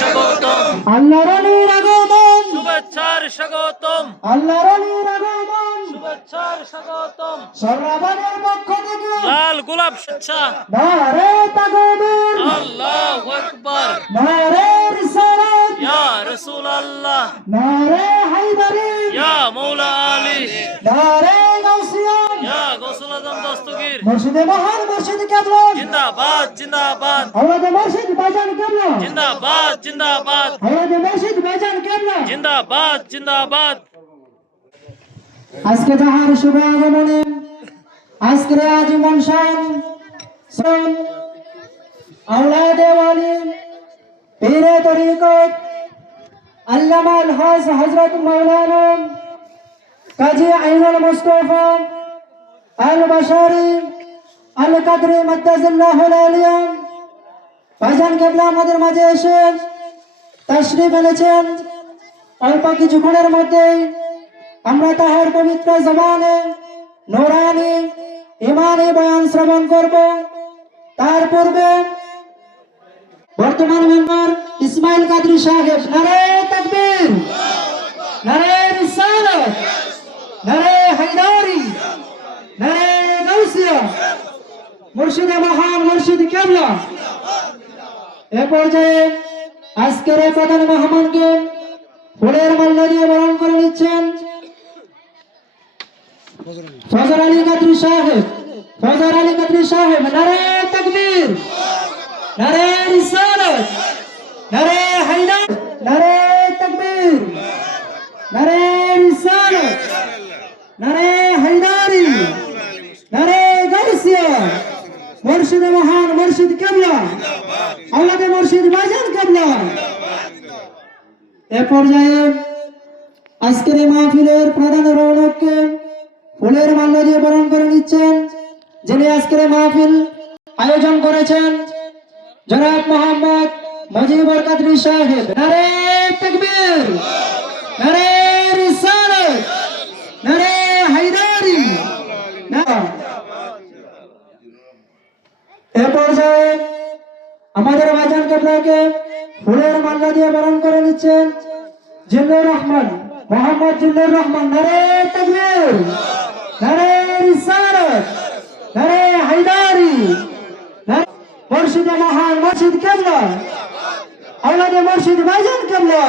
স্বাগতম আল্লাহর রানীর আগমন শুভেচ্ছার স্বাগতম আল্লাহর রানীর আগমন শুভেচ্ছার স্বাগতম সর্বাবনের পক্ষ থেকে লাল গোলাপ শুভেচ্ছা নারে তাকবীর আল্লাহু আকবার নারে রিসালাত ইয়া রাসূলুল্লাহ নারে হায়দারি ইয়া মাওলা আলী নারে গাউসিয়া ইয়া গৌসুল আজম দস্তগীর মুর্শিদে মহান মুর্শিদ কেবলা জিন্দাবাদ জিন্দাবাদ হযরত মুর্শিদ ভাইজান কেবলা জিন্দাবাদ জিন্দাবাদ হযরত মুর্শিদ ভাইজান কেবলা জিন্দাবাদ জিন্দাবাদ আজকে তাহার শুভ আগমনে আজকের আজীবন শান আওলাদে ওয়ালি পীরে তরিকত আল্লামা আল-হাজ হযরত মাওলানা কাজী আইনুল মুস্তাফা আল-বাশারি আল-কাদরি মাদ্দাজিল্লাহুল আলিয়া ভাইজান কেবলা আমাদের মাঝে এসে তাশরীফ এনেছেন। অল্প কিছুক্ষণের মধ্যেই আমরা তাহার পবিত্র জবানে নূরানি ইমানি বয়ান শ্রবণ করব। তার পূর্বে বর্তমান মেম্বার ইসমাইল কাদরি সাহেব নারে তাকবীর নারে রিসালাত নারে হায়দারি নারে গাউসিয়া মুর্শিদে মহান মুর্শিদ কেবলা এ পর্যায়ে আজকের এই প্রধান মেহমানকে ফুলের মালা দিয়ে বরণ করে নিচ্ছেন ফজর আলী কাদরি সাহেব। ফজর আলী কাদরি সাহেব নারে তাকবীর নারে রিসালাত নারে হায়দার নারে তাকবীর নারে রিসালাত নারে হায়দারি নারে গাউসিয়া মুর্শিদে মহান মুর্শিদ কেবলা আওলাদে মুর্শিদ ভাইজান কেবলা। এ পর্যায়ে আজকের এই মাহফিলের প্রধান রৌনককে ফুলের মাল্য দিয়ে বরণ করে নিচ্ছেন যিনি আজকের এই মাহফিল আয়োজন করেছেন জনাব মোহাম্মদ মুজিবুর কাদরি সাহেব নারে তাকবীর নারে রিসালাত নারে হায়দারি। এ পর্যায়ে আমাদের ভাইজান কেবলাকে ফুলের মাল্য দিয়ে বরণ করে নিচ্ছেন জিল্লুর রহমান মোহাম্মদ জিল্লুর রহমান নারে তাকবীর নারে রিসালাত নারে হায়দারি মুর্শিদে মহান মুর্শিদ কেবলা আওলাদে মুর্শিদ ভাইজান কেবলা।